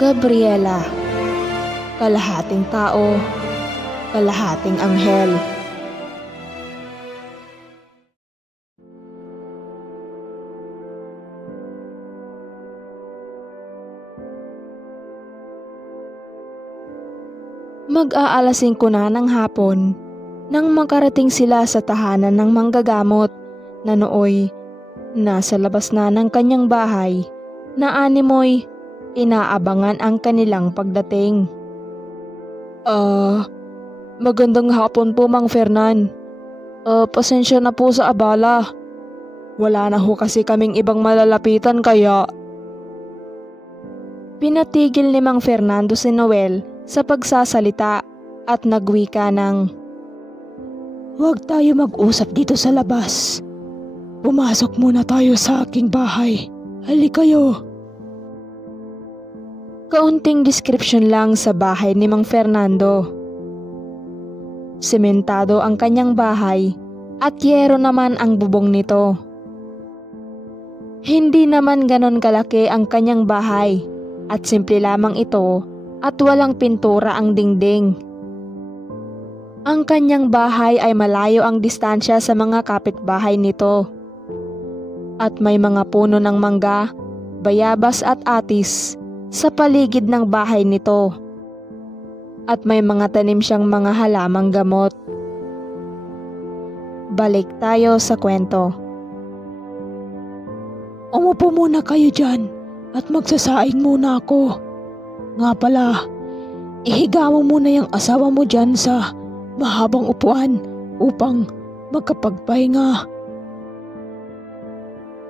Gabriela, kalahating tao, kalahating anghel. Mag-aalas 5 na ng hapon nang makarating sila sa tahanan ng manggagamot na nooy nasa labas na ng kanyang bahay na animoy inaabangan ang kanilang pagdating. Magandang hapon po, Mang Fernan. Pasensya na po sa abala. Wala na ho kasi kaming ibang malalapitan kaya... Pinatigil ni Mang Fernando si Noel sa pagsasalita at nagwika ng, "Huwag tayo mag-usap dito sa labas. Pumasok muna tayo sa aking bahay. Halika kayo." Kaunting description lang sa bahay ni Mang Fernando. Sementado ang kanyang bahay at yero naman ang bubong nito. Hindi naman ganon kalaki ang kanyang bahay at simple lamang ito at walang pintura ang dingding. Ang kanyang bahay ay malayo ang distansya sa mga kapitbahay nito. At may mga puno ng mangga, bayabas at atis sa paligid ng bahay nito. At may mga tanim siyang mga halamang gamot. Balik tayo sa kwento. Umupo muna kayo dyan at magsasaing muna ako. Nga pala, ihiga mo muna yung asawa mo dyan sa mahabang upuan upang magkapagpahinga.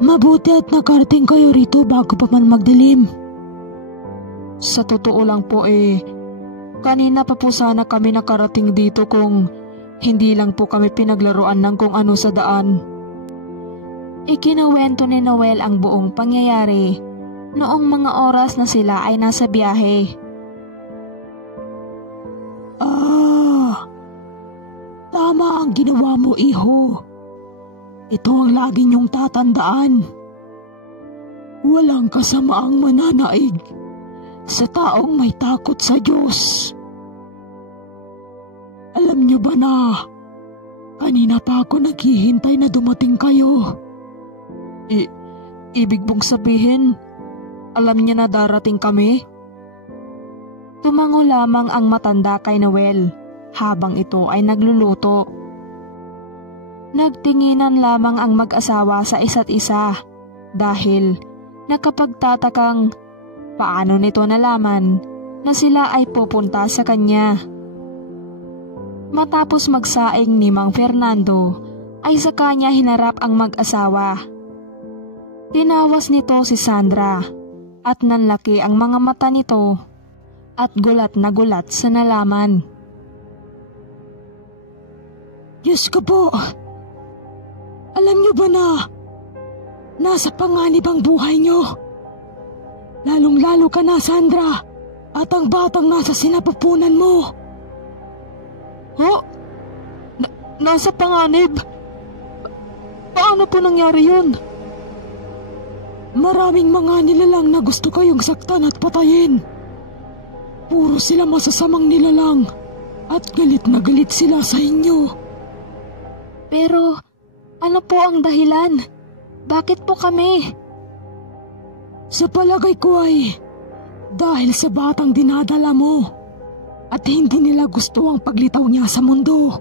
Mabuti at nakarating kayo rito bago pa man magdilim. Sa totoo lang po kanina pa po sana kami nakarating dito kung hindi lang po kami pinaglaruan ng kung ano sa daan. Ikinuwento ni Noel ang buong pangyayari noong mga oras na sila ay nasa biyahe. Tama ang ginawa mo, iho. Ito ang lagi niyong tatandaan. Walang kasamaang mananaig sa taong may takot sa Diyos. Alam niyo ba na kanina pa ako naghihintay na dumating kayo? Ibig mong sabihin, alam niya na darating kami? Tumango lamang ang matanda kay Noel habang ito ay nagluluto. Nagtinginan lamang ang mag-asawa sa isa't isa dahil nakapagtatakang paano nito nalaman na sila ay pupunta sa kanya. Matapos magsaing ni Mang Fernando ay sa kanya hinarap ang mag-asawa. Tinawas nito si Sandra at nanlaki ang mga mata nito at gulat na gulat sa nalaman. Diyos ko po! Alam niyo ba na nasa panganib ang buhay niyo? Lalong-lalo ka na, Sandra, at ang batang nasa sinapupunan mo. Nasa panganib? Paano po nangyari yun? Maraming mga nilalang na gusto kayong saktan at patayin. Puro sila masasamang nilalang at galit na galit sila sa inyo. Pero ano po ang dahilan? Bakit po kami? Sa palagay ko ay dahil sa batang dinadala mo at hindi nila gusto ang paglitaw niya sa mundo.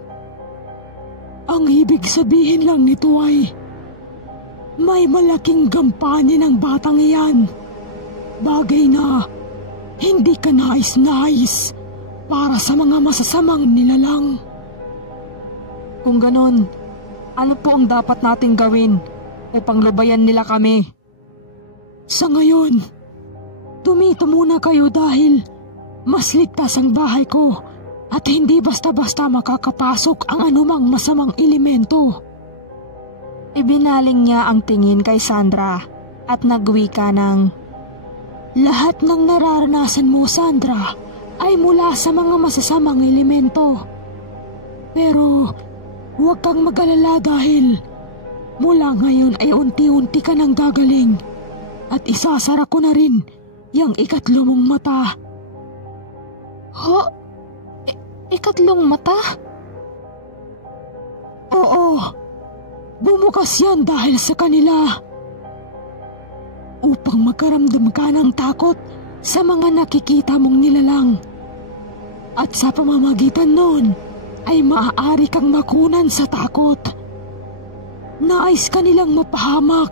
Ang ibig sabihin lang nito ay may malaking gampanin ng batang iyan. Bagay na hindi ka nais-nais para sa mga masasamang nilalang. Kung ganon, ano po ang dapat nating gawin upang lubayan nila kami? Sa ngayon, tumito muna kayo dahil mas ligtas ang bahay ko at hindi basta-basta makakapasok ang anumang masamang elemento. Ibinaling niya ang tingin kay Sandra at nagwika ng, "Lahat ng nararanasan mo, Sandra, ay mula sa mga masasamang elemento. Pero huwag kang mag-alala dahil mula ngayon ay unti-unti ka nang gagaling at isasara ko na rin yang ikatlong mong mata. Ho? Ikatlong mata? Oo, bumukas yan dahil sa kanila. Upang magkaramdam ka ng takot sa mga nakikita mong nilalang. At sa pamamagitan nun, ay maaari kang makunan sa takot. Nais kanilang mapahamak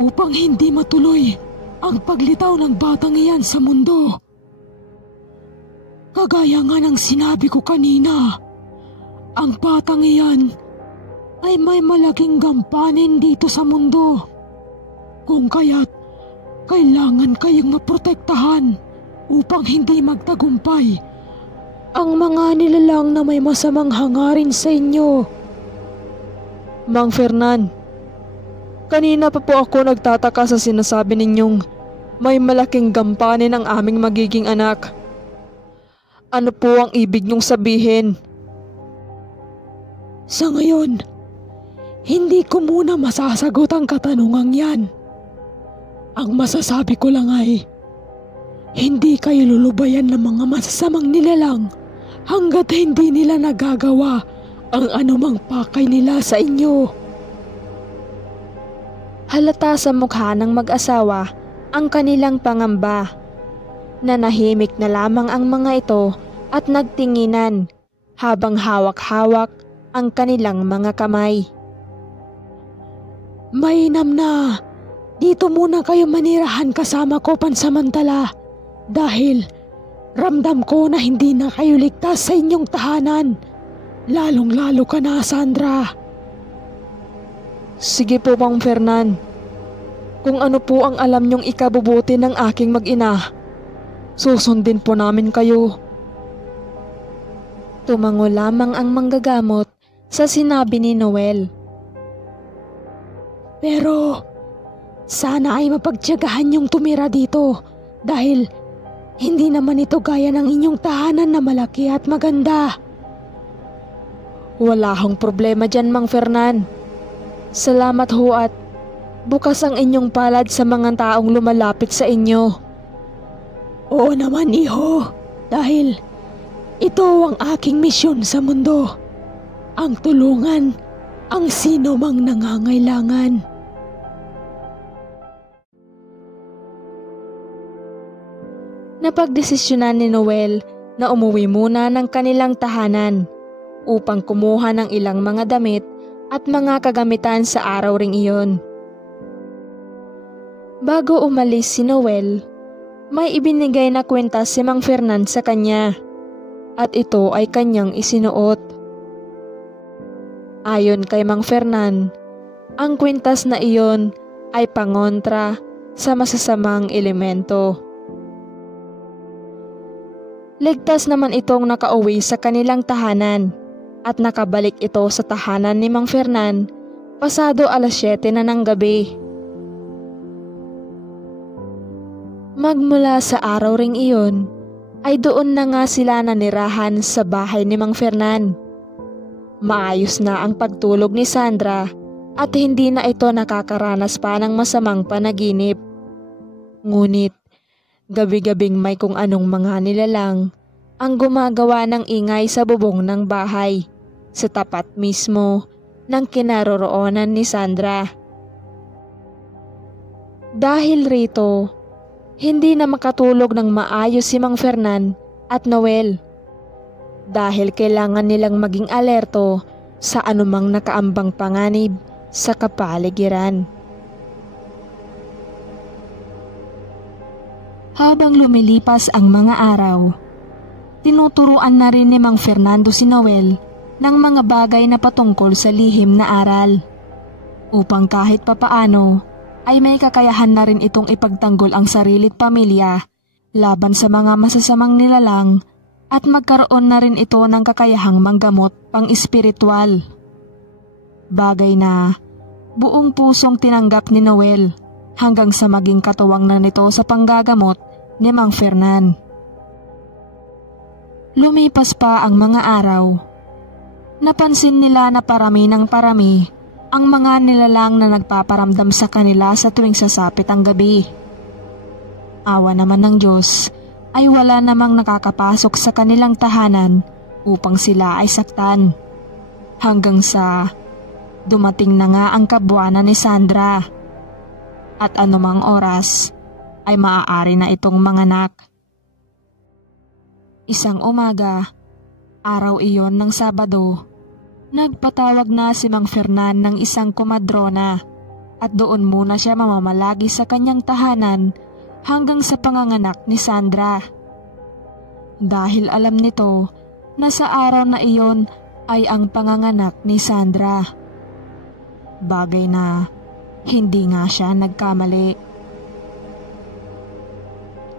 upang hindi matuloy ang paglitaw ng batang iyan sa mundo. Kagaya nga ng sinabi ko kanina, ang batang iyan ay may malaking gampanin dito sa mundo. Kung kaya't kailangan kayong maprotektahan upang hindi magtagumpay ang mga nilalang na may masamang hangarin sa inyo. Mang Fernan, kanina pa po ako nagtataka sa sinasabi ninyong may malaking gampanin ang aming magiging anak. Ano po ang ibig niyong sabihin? Sa ngayon, hindi ko muna masasagot ang katanungang yan. Ang masasabi ko lang ay, hindi kayo lulubayan ng mga masasamang nilalang hanggat hindi nila nagagawa ang anumang pakay nila sa inyo. Halata sa mukha ng mag-asawa ang kanilang pangamba. Nanahimik na lamang ang mga ito at nagtinginan habang hawak-hawak ang kanilang mga kamay. Mainam na, dito muna kayo manirahan kasama ko pansamantala dahil ramdam ko na hindi na kayo ligtas sa inyong tahanan. Lalong-lalo ka na, Sandra. Sige po, Mang Fernan. Kung ano po ang alam niyong ikabubuti ng aking mag-ina, susundin po namin kayo. Tumango lamang ang manggagamot sa sinabi ni Noel. Pero sana ay mapagtiyagahan yung tumira dito dahil hindi naman ito gaya ng inyong tahanan na malaki at maganda. Wala hong problema dyan, Mang Fernan. Salamat ho at bukas ang inyong palad sa mga taong lumalapit sa inyo. Oo naman, iho, dahil ito ang aking misyon sa mundo. Ang tulungan ang sino mang nangangailangan. Napagdesisyonan ni Noel na umuwi muna ng kanilang tahanan upang kumuha ng ilang mga damit at mga kagamitan sa araw ring iyon. Bago umalis si Noel, may ibinigay na kwintas si Mang Fernan sa kanya at ito ay kanyang isinuot. Ayon kay Mang Fernan, ang kwintas na iyon ay pangontra sa masasamang elemento. Ligtas naman itong nakauwi sa kanilang tahanan at nakabalik ito sa tahanan ni Mang Fernan pasado 7:00 na ng gabi. Magmula sa araw ring iyon ay doon na nga sila nanirahan sa bahay ni Mang Fernan. Maayos na ang pagtulog ni Sandra at hindi na ito nakakaranas pa ng masamang panaginip. Ngunit gabi-gabing may kung anong mga nilalang ang gumagawa ng ingay sa bubong ng bahay sa tapat mismo ng kinaroroonan ni Sandra. Dahil rito, hindi na makatulog ng maayos si Mang Fernan at Noel dahil kailangan nilang maging alerto sa anumang nakaambang panganib sa kapaligiran. Habang lumilipas ang mga araw, tinuturuan na rin ni Mang Fernando si Noel ng mga bagay na patungkol sa lihim na aral upang kahit papaano ay may kakayahan na rin itong ipagtanggol ang sarili't pamilya laban sa mga masasamang nilalang at magkaroon na rin ito ng kakayahang manggamot pang-espiritual. Bagay na buong pusong tinanggap ni Noel hanggang sa maging katuwang na nito sa panggagamot ni Mang Fernan. Lumipas pa ang mga araw. Napansin nila na parami ng parami ang mga nilalang na nagpaparamdam sa kanila sa tuwing sasapit ang gabi. Awa naman ng Diyos ay wala namang nakakapasok sa kanilang tahanan upang sila ay saktan. Hanggang sa dumating na nga ang kabuwanan ni Sandra. At anumang oras ay maaari na itong manganak. Isang umaga, araw iyon ng Sabado, nagpatawag na si Mang Fernan ng isang komadrona at doon muna siya mamamalagi sa kanyang tahanan hanggang sa panganganak ni Sandra. Dahil alam nito na sa araw na iyon ay ang panganganak ni Sandra. Bagay na hindi nga siya nagkamali.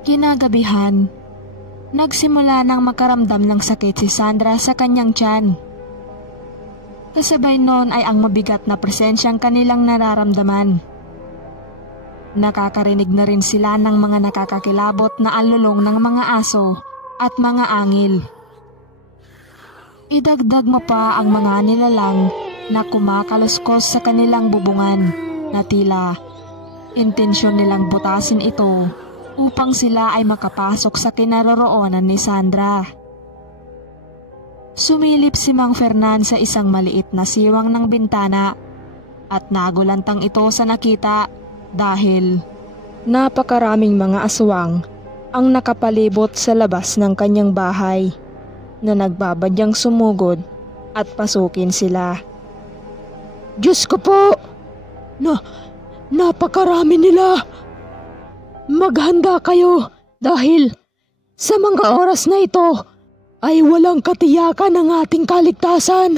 Kinagabihan, nagsimula nang makaramdam ng sakit si Sandra sa kanyang tiyan. Kasabay noon ay ang mabigat na presensyang kanilang nararamdaman. Nakakarinig na rin sila ng mga nakakakilabot na alulong ng mga aso at mga angil. Idagdag mo pa ang mga nilalang na kumakaluskos sa kanilang bubungan na tila intensyon nilang butasin ito upang sila ay makapasok sa kinaroroonan ni Sandra. Sumilip si Mang Fernan sa isang maliit na siwang ng bintana at nagulantang ito sa nakita dahil napakaraming mga aswang ang nakapalibot sa labas ng kanyang bahay na nagbabadyang sumugod at pasukin sila. Diyos ko po! Napakarami nila! Maghanda kayo dahil sa mga oras na ito ay walang katiyakan ng ating kaligtasan.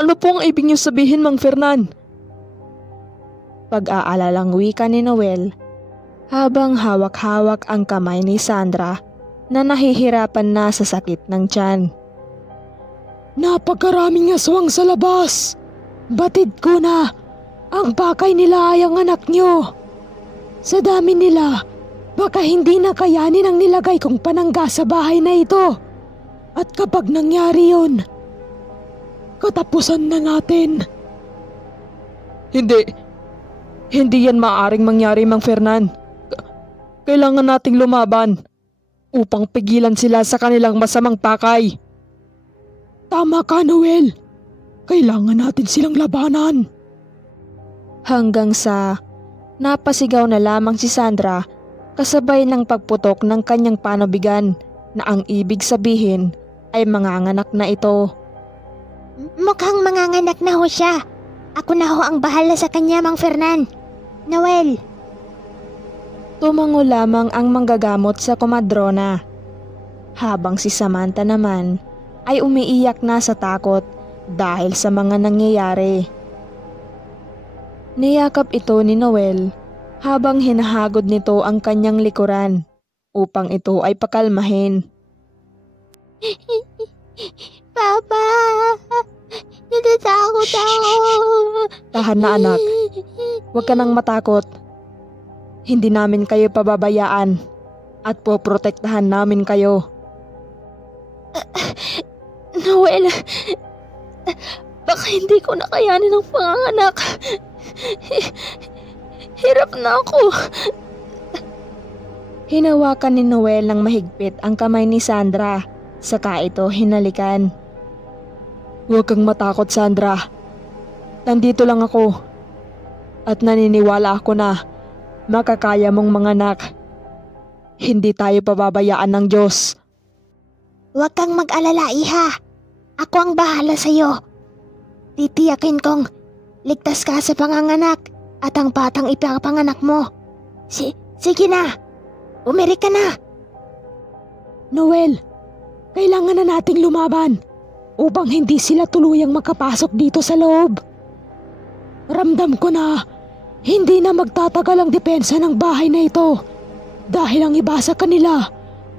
Ano po ang ibig niyo sabihin, Mang Fernan? Pag-aalalang wika ni Noel habang hawak-hawak ang kamay ni Sandra na nahihirapan na sa sakit ng tiyan. Napakaraming aswang sa labas. Batid ko na ang pakay nila ay ang anak nyo. Sa dami nila, baka hindi na kayanin ang nilagay kong panangga sa bahay na ito. At kapag nangyari yun, katapusan na natin. Hindi yan maaaring mangyari, Mang Fernan. Kailangan nating lumaban upang pigilan sila sa kanilang masamang pakay. Tama ka, Noel. Kailangan natin silang labanan. Hanggang sa napasigaw na lamang si Sandra kasabay ng pagputok ng kanyang panabigan na ang ibig sabihin ay manganganak na ito. Mukhang manganganak na ho siya. Ako na ho ang bahala sa kanya, Mang Fernan. Noel. Tumango lamang ang manggagamot sa komadrona. Habang si Samantha naman ay umiiyak na sa takot dahil sa mga nangyayari. Niyakap ito ni Noel habang hinahagod nito ang kanyang likuran upang ito ay pakalmahin. Papa, natatakot ako. Tahan na, anak. Huwag ka nang matakot. Hindi namin kayo pababayaan at poprotektahan namin kayo. Noel, baka hindi ko nakayanin ang panganganak. Hirap na ako. Hinawakan ni Noel ng mahigpit ang kamay ni Sandra, saka ito hinalikan. Huwag kang matakot, Sandra. Nandito lang ako. At naniniwala ako na makakaya mong manganak. Hindi tayo pababayaan ng Diyos. Huwag kang mag-alala, iha. Ako ang bahala sa'yo. Titiyakin kong ligtas ka sa panganganak at ang batang ipapanganak mo. Sige na. Umiri ka na. Noel, kailangan na nating lumaban upang hindi sila tuluyang makapasok dito sa loob. Ramdam ko na hindi na magtatagal ang depensa ng bahay na ito dahil ang iba sa kanila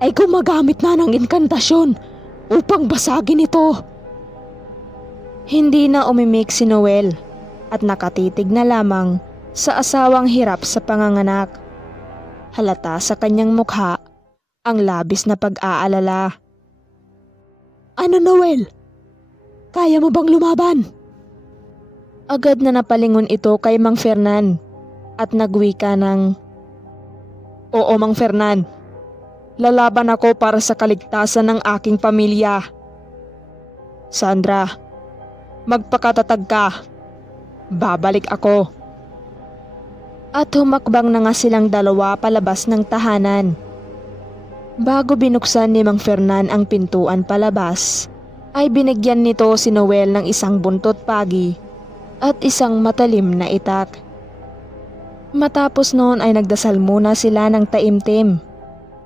ay gumagamit na ng inkantasyon upang basagin ito. Hindi na umimik si Noel at nakatitig na lamang sa asawang hirap sa panganganak. Halata sa kanyang mukha ang labis na pag-aalala. Ano, Noel? Kaya mo bang lumaban? Agad na napalingon ito kay Mang Fernan at nagwika ng, Oo, Mang Fernan. Lalaban ako para sa kaligtasan ng aking pamilya. Sandra, magpakatatag ka. Babalik ako. At humakbang na nga silang dalawa palabas ng tahanan. Bago binuksan ni Mang Fernan ang pintuan palabas, ay binigyan nito si Noel ng isang buntot pagi at isang matalim na itak. Matapos noon ay nagdasal muna sila ng taimtim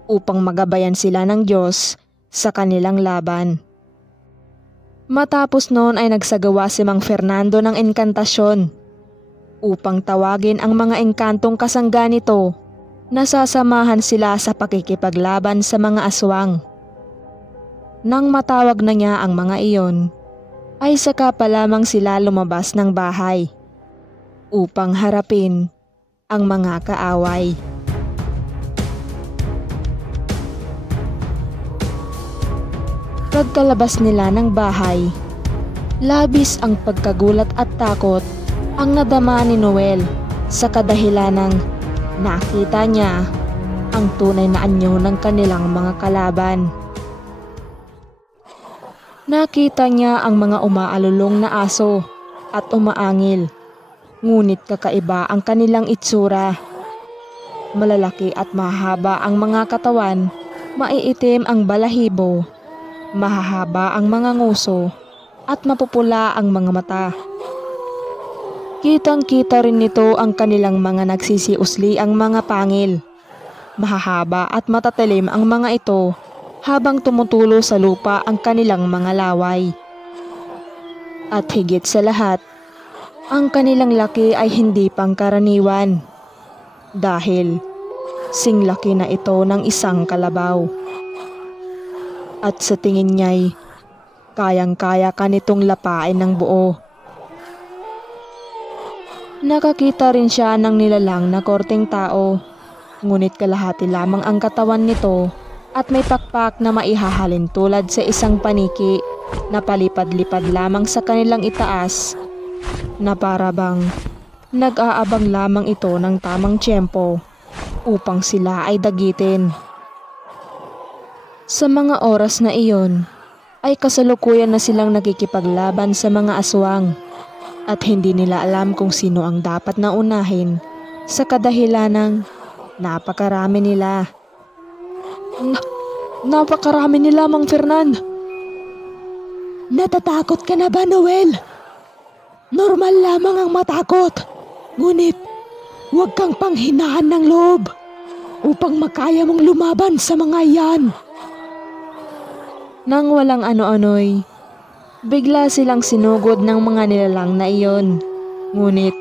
upang magabayan sila ng Diyos sa kanilang laban. Matapos noon ay nagsagawa si Mang Fernando ng enkantasyon upang tawagin ang mga engkantong kasangga nito na sasamahan sila sa pakikipaglaban sa mga aswang. Nang matawag na niya ang mga iyon, ay saka pa lamang sila lumabas ng bahay upang harapin ang mga kaaway. Pagkalabas nila ng bahay, labis ang pagkagulat at takot ang nadama ni Noel sa kadahilanang nakita niya ang tunay na anyo ng kanilang mga kalaban. Nakita niya ang mga umaalulong na aso at umaangil, ngunit kakaiba ang kanilang itsura. Malalaki at mahaba ang mga katawan, maiitim ang balahibo, mahahaba ang mga nguso at mapupula ang mga mata. Kitang-kita rin nito ang kanilang mga nagsisiusli ang mga pangil. Mahahaba at matatalim ang mga ito habang tumutulo sa lupa ang kanilang mga laway. At higit sa lahat, ang kanilang laki ay hindi pangkaraniwan dahil singlaki na ito ng isang kalabaw. At sa tingin niya'y kayang-kaya ka nitong lapain ng buo. Nakakita rin siya ng nilalang na korteng tao, ngunit kalahati lamang ang katawan nito at may pakpak na maihahalin tulad sa isang paniki na palipad-lipad lamang sa kanilang itaas na para bang nag-aabang lamang ito ng tamang tiyempo upang sila ay dagitin. Sa mga oras na iyon ay kasalukuyan na silang nakikipaglaban sa mga aswang at hindi nila alam kung sino ang dapat na unahin sa kadahilanang napakarami nila. Napakarami nila, Mang Fernan. Natatakot ka na ba, Noel? Normal lamang ang matakot. Ngunit, huwag kang panghinaan ng loob upang makaya mong lumaban sa mga iyan. Nang walang ano-ano'y, bigla silang sinugod ng mga nilalang na iyon. Ngunit,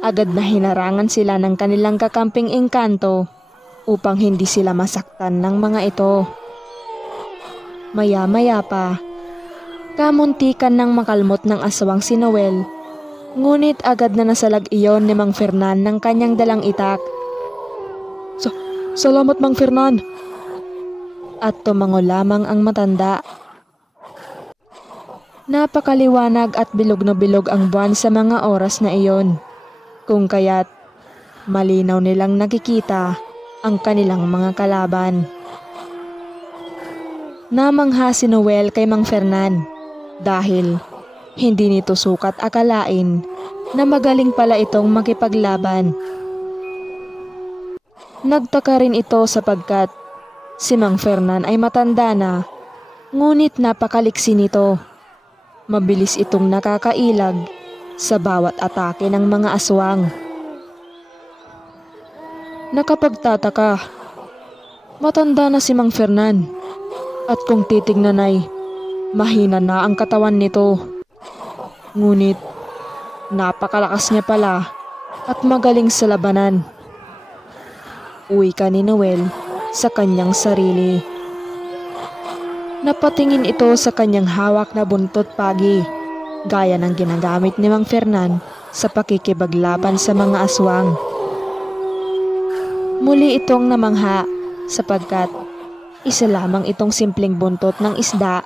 agad na hinarangan sila ng kanilang kakamping engkanto upang hindi sila masaktan ng mga ito. Maya-maya pa, kamuntikan ng makalmot ng aswang si Noel, ngunit agad na nasalag iyon ni Mang Fernan ng kanyang dalang itak. Salamat, Mang Fernan. At tumango lamang ang matanda. Napakaliwanag at bilog na bilog ang buwan sa mga oras na iyon, kung kaya't malinaw nilang nakikita ang kanilang mga kalaban. Namangha si Noel kay Mang Fernan dahil hindi nito sukat akalain na magaling pala itong makipaglaban. Nagtaka rin ito sapagkat si Mang Fernan ay matanda na, ngunit napakaliksi nito. Mabilis itong nakakailag sa bawat atake ng mga aswang. Nakapagtataka, matanda na si Mang Fernan at kung titignan ay mahina na ang katawan nito. Ngunit napakalakas niya pala at magaling sa labanan. Uwi ka ni Noel sa kanyang sarili. Napatingin ito sa kanyang hawak na buntot pagi, gaya ng ginagamit ni Mang Fernan sa pakikipaglaban sa mga aswang. Muli itong namangha sapagkat isa lamang itong simpleng buntot ng isda,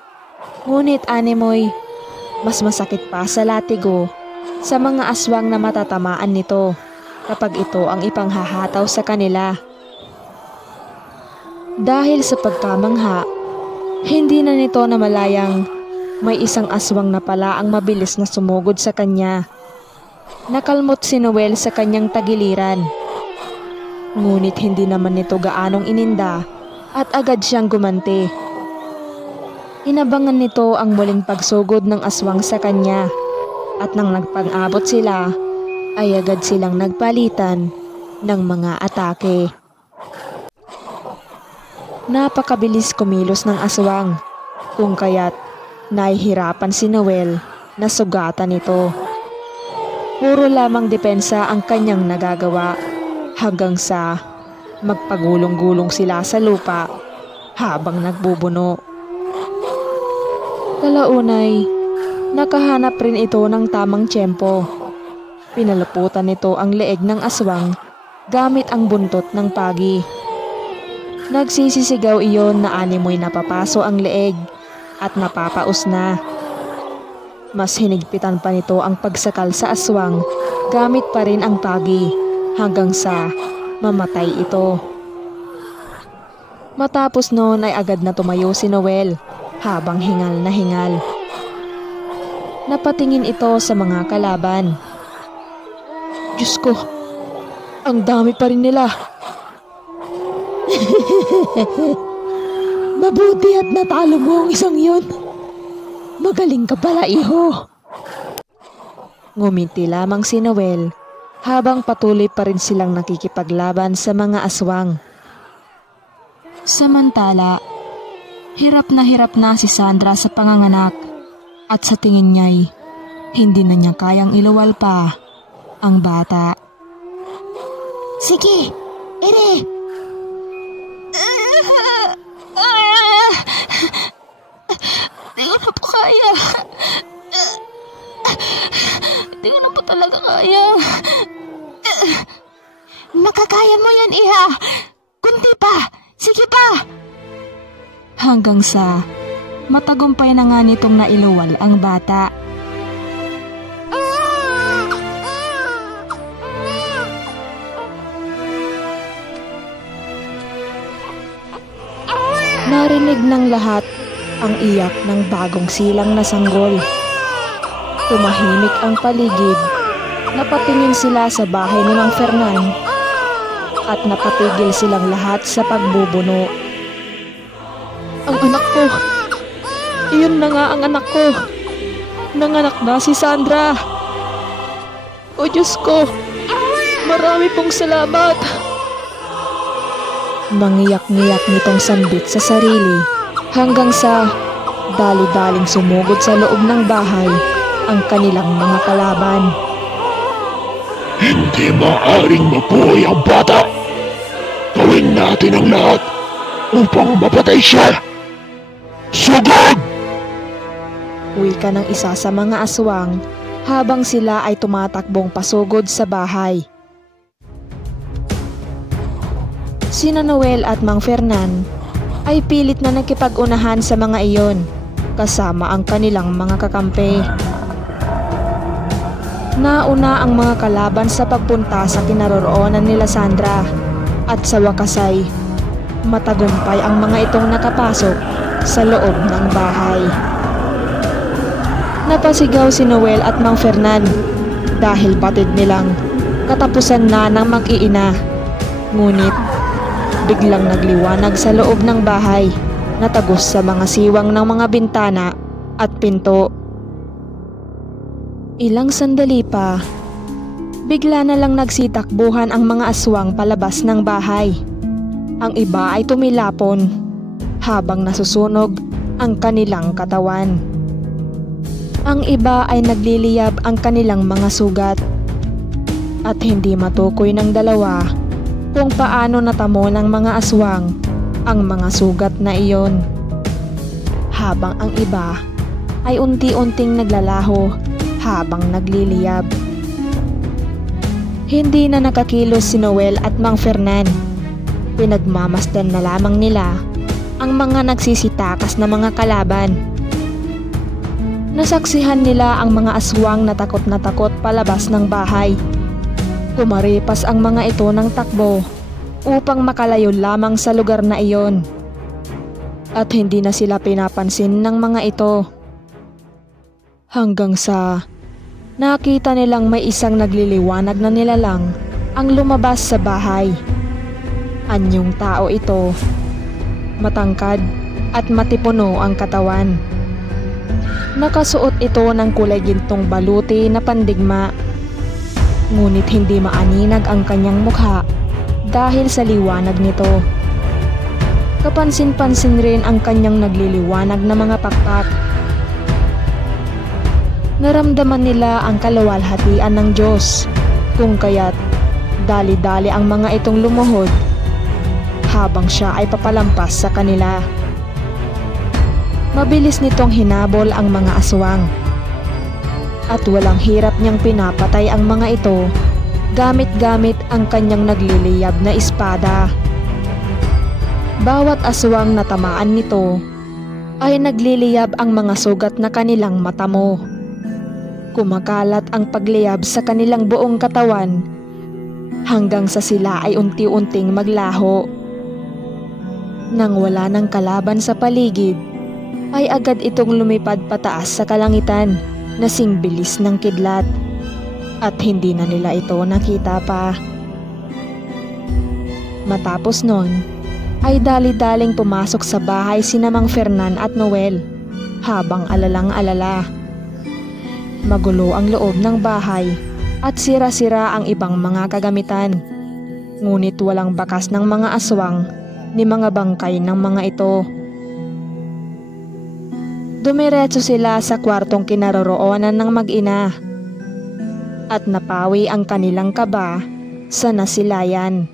ngunit animoy mas masakit pa sa latigo sa mga aswang na matatamaan nito kapag ito ang ipanghahataw sa kanila. Dahil sa pagkamangha, hindi na nito namalayang may isang aswang na pala ang mabilis na sumugod sa kanya. Nakalmot si Noel sa kanyang tagiliran. Ngunit hindi naman nito gaanong ininda at agad siyang gumanti. Inabangan nito ang muling pagsugod ng aswang sa kanya at nang nagpang-abot sila ay agad silang nagpalitan ng mga atake. Napakabilis kumilos ng aswang kung kaya't nahihirapan si Noel na sugatan ito. Puro lamang depensa ang kanyang nagagawa hanggang sa magpagulong-gulong sila sa lupa habang nagbubuno. Kalaunay, nakahanap rin ito ng tamang tiyempo. Pinalaputan nito ang leeg ng aswang gamit ang buntot ng pagi. Nagsisisigaw iyon na animoy napapaso ang leeg at napapaus na. Mas hinigpitan pa nito ang pagsakal sa aswang gamit pa rin ang pagi hanggang sa mamatay ito. Matapos noon ay agad na tumayo si Noel habang hingal na hingal. Napatingin ito sa mga kalaban. Diyos ko, ang dami pa rin nila. Mabuti at natalo mo ang isang yun. Magaling ka pala, iho. Ngumiti lamang si Noel habang patuloy pa rin silang nakikipaglaban sa mga aswang. Samantala, hirap na si Sandra sa panganganak at sa tingin niya'y hindi na niya kayang iluwal pa ang bata. Sige, ere! Di ko na po kaya. Di ko na po talaga kaya. Makakaya mo yan, iha! Kunti pa! Sige pa! Hanggang sa matagumpay na nga nitong nailuwal ang bata. Narinig ng lahat ang iyak ng bagong silang na sanggol. Tumahimik ang paligid. Napatingin sila sa bahay ni Mang Fernan at napatigil silang lahat sa pagbubuno. Ang anak ko! Iyon na nga ang anak ko! Nanganak na si Sandra! O Diyos ko! Marami pong salamat! Mangiyak-ngiyak nitong sambit sa sarili hanggang sa dali-daling sumugod sa loob ng bahay ang kanilang mga kalaban. Hindi maaaring mabuhay ang bata. Gawin natin ang lahat upang mapatay siya. Sugod! Wika ng isa sa mga aswang habang sila ay tumatakbong pasugod sa bahay. Sina Noel at Mang Fernan ay pilit na nakipag-unahan sa mga iyon kasama ang kanilang mga kakampi. Nauna ang mga kalaban sa pagpunta sa kinaroroonan nila Sandra at sa wakasay matagumpay ang mga itong nakapasok sa loob ng bahay. Napasigaw si Noel at Mang Fernan dahil batid nilang katapusan na ng mag-iina. Ngunit biglang nagliwanag sa loob ng bahay na tagos sa mga siwang ng mga bintana at pinto. Ilang sandali pa, bigla na lang nagsitakbuhan ang mga aswang palabas ng bahay. Ang iba ay tumilapon habang nasusunog ang kanilang katawan. Ang iba ay nagliliyab ang kanilang mga sugat at hindi matukoy ng dalawa kung paano natamo ng mga aswang ang mga sugat na iyon. Habang ang iba ay unti-unting naglalaho habang nagliliyab. Hindi na nakakilos si Noel at Mang Fernan. Pinagmamasdan na lamang nila ang mga nagsisitakas na mga kalaban. Nasaksihan nila ang mga aswang na takot palabas ng bahay. Kumaripas ang mga ito ng takbo upang makalayo lamang sa lugar na iyon. At hindi na sila pinapansin ng mga ito. Hanggang sa nakita nilang may isang nagliliwanag na nilalang ang lumabas sa bahay. Anyong tao ito, matangkad at matipuno ang katawan. Nakasuot ito ng kulay gintong baluti na pandigma. Ngunit hindi maaninag ang kanyang mukha dahil sa liwanag nito. Kapansin-pansin rin ang kanyang nagliliwanag na mga pakpak. Naramdaman nila ang kaluwalhatian ng Diyos, kung kaya't dali-dali ang mga itong lumuhod habang siya ay papalampas sa kanila. Mabilis nitong hinabol ang mga aswang at walang hirap niyang pinapatay ang mga ito gamit-gamit ang kanyang nagliliyab na espada. Bawat aswang na tamaan nito ay nagliliyab ang mga sugat na kanilang matamo. Kumakalat ang pagliyab sa kanilang buong katawan hanggang sa sila ay unti-unting maglaho. Nang wala ng kalaban sa paligid, ay agad itong lumipad pataas sa kalangitan na singbilis ng kidlat at hindi na nila ito nakita pa. Matapos nun, ay dali-daling pumasok sa bahay sina Mang Fernan at Noel habang alalang-alala. Magulo ang loob ng bahay at sira-sira ang ibang mga kagamitan. Ngunit walang bakas ng mga aswang ni mga bangkay ng mga ito. Dumiretso sila sa kwartong kinaroroonan ng mag-ina at napawi ang kanilang kaba sa nasilayan.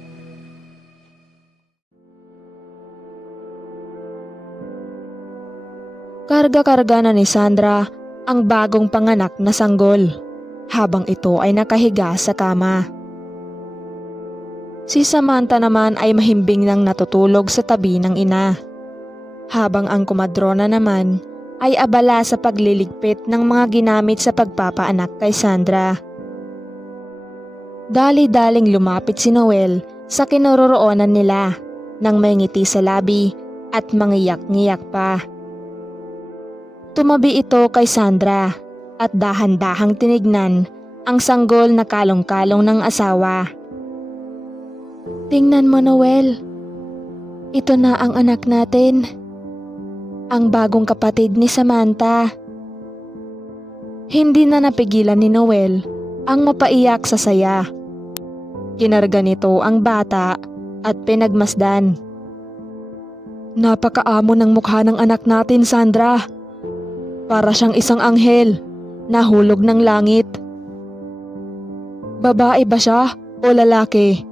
Karga-karga na ni Sandra ang bagong panganak na sanggol habang ito ay nakahiga sa kama. Si Samantha naman ay mahimbing nang natutulog sa tabi ng ina, habang ang kumadrona naman ay abala sa pagliligpit ng mga ginamit sa pagpapaanak kay Sandra. Dali-daling lumapit si Noel sa kinaroroonan nila nang may ngiti sa labi at mangiyak-ngiyak pa. Tumabi ito kay Sandra at dahan-dahang tinignan ang sanggol na kalong-kalong ng asawa. "Tingnan mo, Noel. Ito na ang anak natin. Ang bagong kapatid ni Samantha." Hindi na napigilan ni Noel ang mapaiyak sa saya. Kinarga nito ang bata at pinagmasdan. "Napakaamo ng mukha ng anak natin, Sandra. Para siyang isang anghel na hulog ng langit." "Babae ba siya o lalaki?"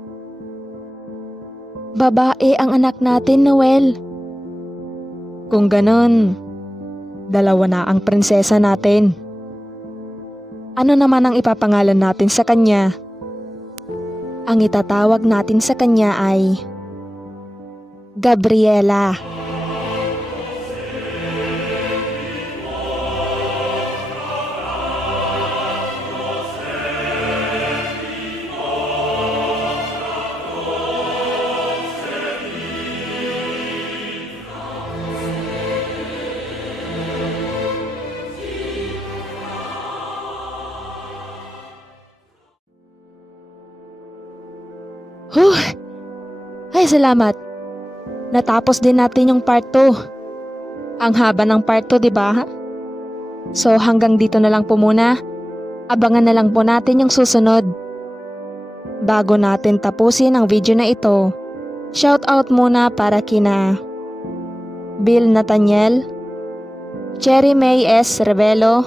"Babae ang anak natin, Noel." "Kung ganon, dalawa na ang prinsesa natin. Ano naman ang ipapangalan natin sa kanya?" "Ang itatawag natin sa kanya ay Gabriela." Ay, salamat. Natapos din natin yung part 2. Ang haba ng part 2, diba? So hanggang dito na lang po muna. Abangan na lang po natin yung susunod. Bago natin tapusin ang video na ito, shoutout muna para kina Bill Nathaniel, Cherry May S. Revelo,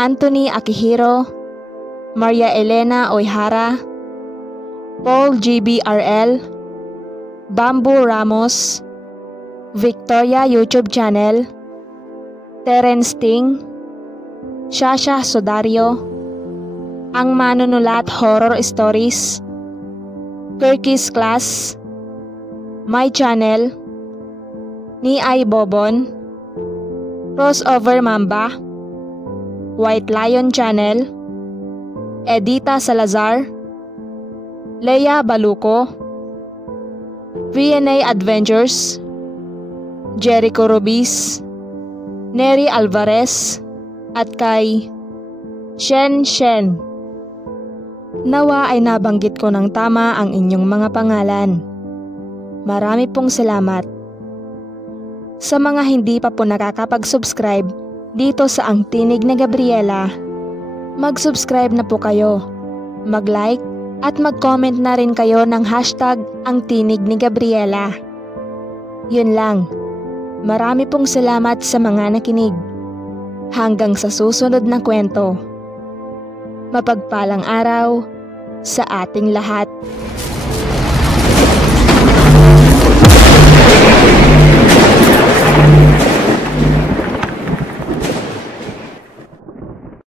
Anthony Akihiro, Maria Elena Oihara, Paul GBRL, Bamboo Ramos, Victoria YouTube channel, Terence Ting, Shasha Sodario, Ang Manunulat Horror Stories, Kirky's Class, My Channel, Ni Ay Bobon, Crossover Mamba, White Lion Channel, Edita Salazar, Leia Baluco, VNA Adventures, Jericho Rubiz, Neri Alvarez, at kay Shen Shen. Nawa ay nabanggit ko ng tama ang inyong mga pangalan. Marami pong salamat. Sa mga hindi pa po nakakapag-subscribe dito sa Ang Tinig ni Gabriela, mag-subscribe na po kayo, mag-like at mag-comment na rin kayo ng hashtag Ang Tinig ni Gabriela. Yun lang. Marami pong salamat sa mga nakinig. Hanggang sa susunod na kwento. Mapagpalang araw sa ating lahat.